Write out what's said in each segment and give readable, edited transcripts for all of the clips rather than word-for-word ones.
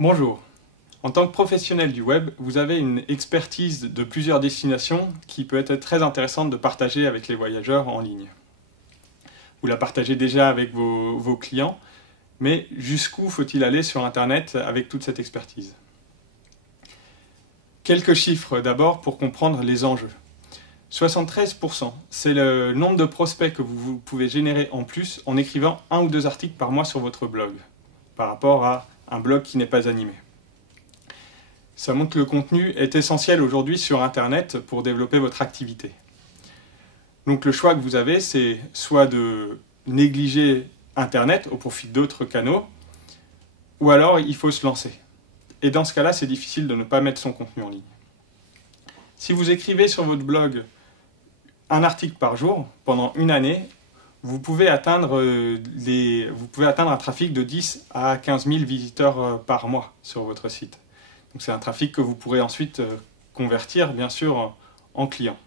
Bonjour. En tant que professionnel du web, vous avez une expertise de plusieurs destinations qui peut être très intéressante de partager avec les voyageurs en ligne. Vous la partagez déjà avec vos clients, mais jusqu'où faut-il aller sur Internet avec toute cette expertise? Quelques chiffres d'abord pour comprendre les enjeux. 73%, c'est le nombre de prospects que vous pouvez générer en plus en écrivant 1 ou 2 articles par mois sur votre blog, par rapport à un blog qui n'est pas animé. Ça montre que le contenu est essentiel aujourd'hui sur Internet pour développer votre activité. Donc le choix que vous avez, c'est soit de négliger Internet au profit d'autres canaux, ou alors il faut se lancer. Et dans ce cas-là, c'est difficile de ne pas mettre son contenu en ligne. Si vous écrivez sur votre blog un article par jour pendant une année, vous pouvez atteindre un trafic de 10 à 15 000 visiteurs par mois sur votre site. Donc c'est un trafic que vous pourrez ensuite convertir, bien sûr, en clients.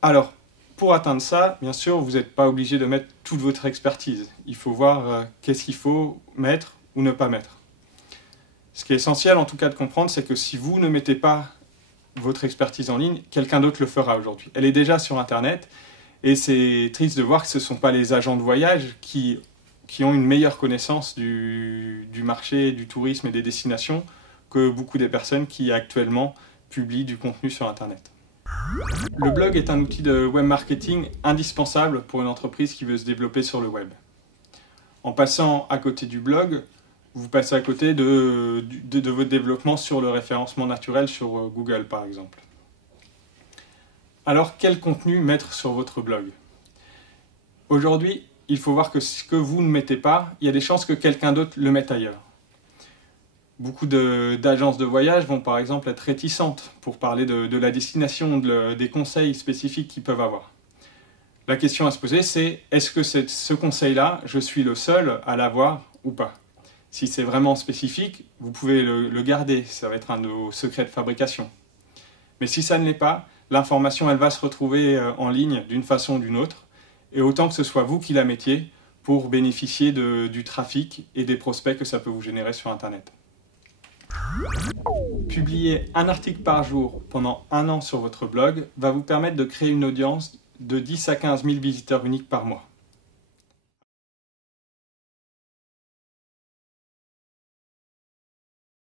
Alors, pour atteindre ça, bien sûr, vous n'êtes pas obligé de mettre toute votre expertise. Il faut voir qu'est-ce qu'il faut mettre ou ne pas mettre. Ce qui est essentiel, en tout cas, de comprendre, c'est que si vous ne mettez pas votre expertise en ligne, quelqu'un d'autre le fera aujourd'hui. Elle est déjà sur Internet, et c'est triste de voir que ce ne sont pas les agents de voyage qui ont une meilleure connaissance du marché, du tourisme et des destinations que beaucoup des personnes qui actuellement publient du contenu sur Internet. Le blog est un outil de web marketing indispensable pour une entreprise qui veut se développer sur le web. En passant à côté du blog, vous passez à côté de votre développement sur le référencement naturel sur Google par exemple. Alors quel contenu mettre sur votre blog? Aujourd'hui, il faut voir que ce que vous ne mettez pas, il y a des chances que quelqu'un d'autre le mette ailleurs. Beaucoup d'agences de voyage vont par exemple être réticentes pour parler de la destination, des conseils spécifiques qu'ils peuvent avoir. La question à se poser, c'est est-ce que ce conseil-là, je suis le seul à l'avoir ou pas? Si c'est vraiment spécifique, vous pouvez le garder, ça va être un de vos secrets de fabrication. Mais si ça ne l'est pas, l'information elle va se retrouver en ligne d'une façon ou d'une autre, et autant que ce soit vous qui la mettiez pour bénéficier du trafic et des prospects que ça peut vous générer sur Internet. Publier un article par jour pendant un an sur votre blog va vous permettre de créer une audience de 10 à 15 000 visiteurs uniques par mois.